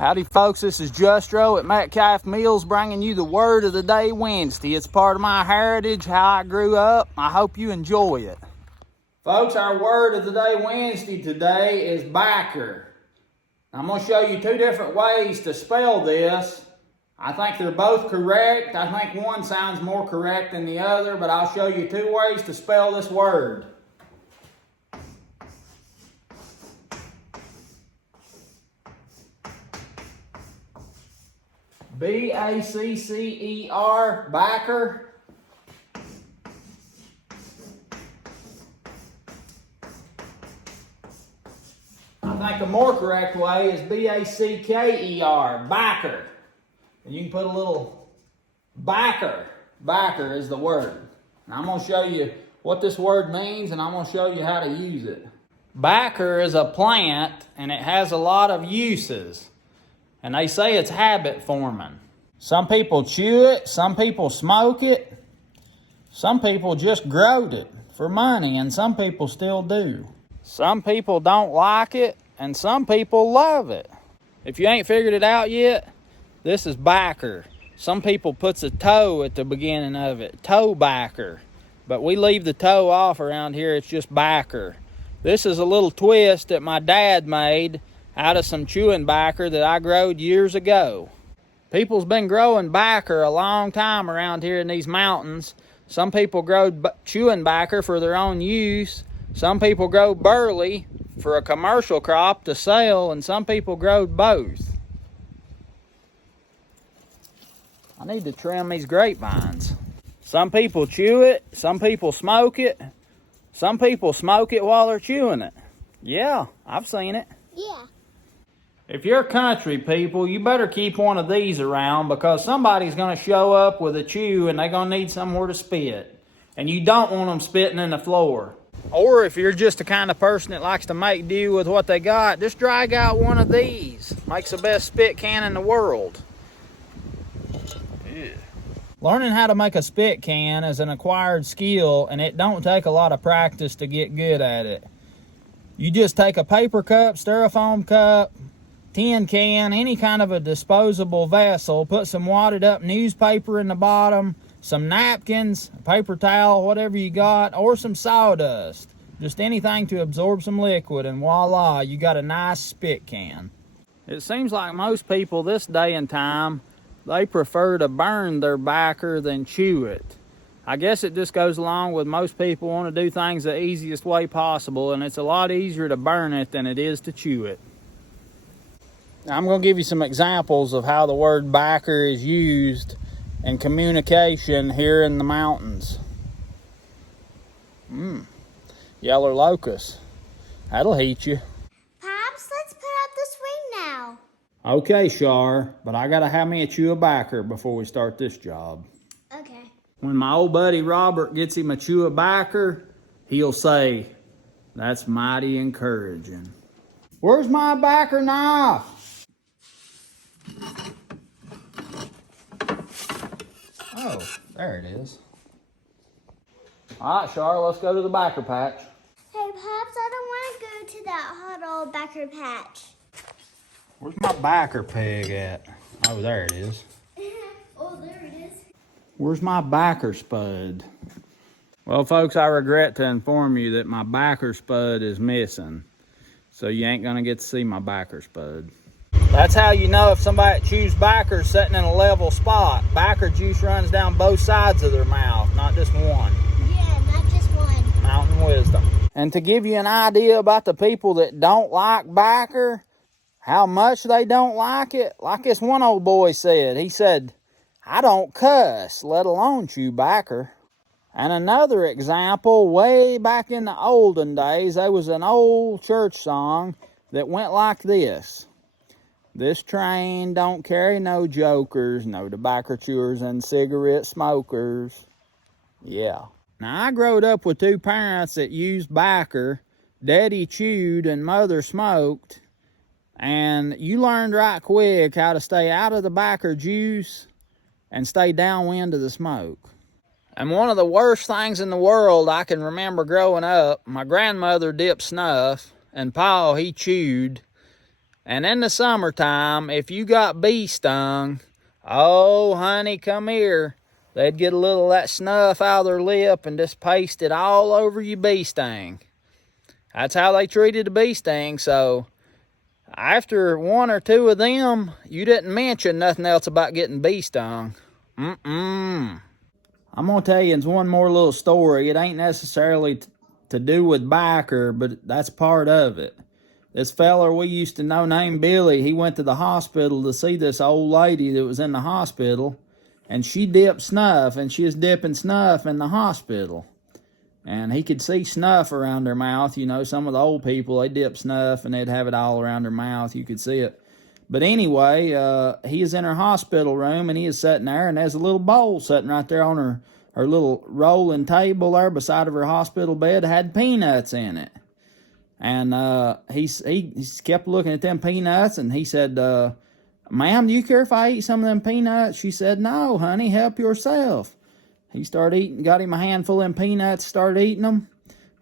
Howdy folks, this is Justro at Metcalf Mills bringing you the Word of the Day Wednesday. It's part of my heritage, how I grew up. I hope you enjoy it. Folks, our Word of the Day Wednesday today is backer. I'm going to show you two different ways to spell this. I think they're both correct. I think one sounds more correct than the other, but I'll show you two ways to spell this word. B-A-C-C-E-R, backer. I think the more correct way is B-A-C-K-E-R, backer. And you can put a little backer. Backer is the word. And I'm going to show you what this word means, and I'm going to show you how to use it. Backer is a plant, and it has a lot of uses. And they say it's habit forming. Some people chew it, some people smoke it, some people just growed it for money, and some people still do. Some people don't like it, and some people love it. If you ain't figured it out yet, this is backer. Some people puts a toe at the beginning of it, toe backer. But we leave the toe off around here, it's just backer. This is a little twist that my dad made out of some chewing backer that I growed years ago. People's been growing backer a long time around here in these mountains. Some people grow chewing backer for their own use. Some people grow burley for a commercial crop to sell, and some people grow both. I need to trim these grapevines. Some people chew it, some people smoke it. Some people smoke it while they're chewing it. Yeah, I've seen it. Yeah. If you're country people, you better keep one of these around because somebody's going to show up with a chew and they're going to need somewhere to spit. And you don't want them spitting in the floor. Or if you're just the kind of person that likes to make do with what they got, just drag out one of these. Makes the best spit can in the world. Yeah. Learning how to make a spit can is an acquired skill, and it don't take a lot of practice to get good at it. You just take a paper cup, styrofoam cup, tin can, any kind of a disposable vessel, put some wadded up newspaper in the bottom, some napkins, a paper towel, whatever you got, or some sawdust. Just anything to absorb some liquid, and voila, you got a nice spit can. It seems like most people this day and time, they prefer to burn their backer than chew it. I guess it just goes along with most people want to do things the easiest way possible, and it's a lot easier to burn it than it is to chew it. I'm going to give you some examples of how the word backer is used in communication here in the mountains. Yeller locust. That'll heat you. Pops, let's put out the swing now. Okay, Shar, but I got to have me a chew of backer before we start this job. Okay. When my old buddy Robert gets him a chew of backer, he'll say, "That's mighty encouraging." Where's my backer knife? Oh, there it is. All right, Char, let's go to the backer patch. Hey, Pops, I don't want to go to that hot old backer patch. Where's my backer peg at? Oh, there it is. Oh, there it is. Where's my backer spud? Well, folks, I regret to inform you that my backer spud is missing. So you ain't gonna get to see my backer spud. That's how you know if somebody that chews backer is sitting in a level spot. Backer juice runs down both sides of their mouth, not just one. Yeah, not just one. Mountain wisdom. And to give you an idea about the people that don't like backer, how much they don't like it, like this one old boy said. He said, "I don't cuss, let alone chew backer." And another example, way back in the olden days, there was an old church song that went like this. "This train don't carry no jokers, no tobacco chewers and cigarette smokers." Yeah. Now, I growed up with two parents that used backer. Daddy chewed and mother smoked. And you learned right quick how to stay out of the backer juice and stay downwind of the smoke. And one of the worst things in the world I can remember growing up, my grandmother dipped snuff, and Pa, he chewed. And in the summertime, if you got bee stung, oh, honey, come here. They'd get a little of that snuff out of their lip and just paste it all over your bee sting. That's how they treated the bee sting. So after one or two of them, you didn't mention nothing else about getting bee stung. I'm going to tell you one more little story. It ain't necessarily to do with biker, but that's part of it. This feller we used to know named Billy, he went to the hospital to see this old lady that was in the hospital, and she dipped snuff, and she was dipping snuff in the hospital. And he could see snuff around her mouth. You know, some of the old people, they dip snuff, and they'd have it all around their mouth. You could see it. But anyway, he is in her hospital room, and he is sitting there, and there's a little bowl sitting right there on her little rolling table there beside of her hospital bed. It had peanuts in it. And he kept looking at them peanuts, and he said, ma'am, do you care if I eat some of them peanuts? She said, no, honey, help yourself. He started eating, got him a handful of them peanuts, started eating them.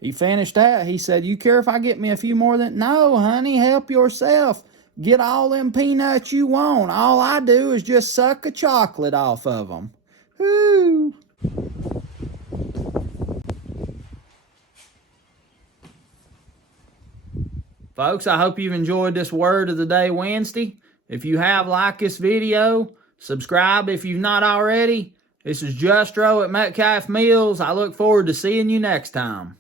He finished that. He said, you care if I get me a few more than? No, honey, help yourself. Get all them peanuts you want. All I do is just suck a chocolate off of them. Whoo! Folks, I hope you've enjoyed this Word of the Day Wednesday. If you have, like this video, subscribe if you've not already. This is Justro at Metcalf Mills. I look forward to seeing you next time.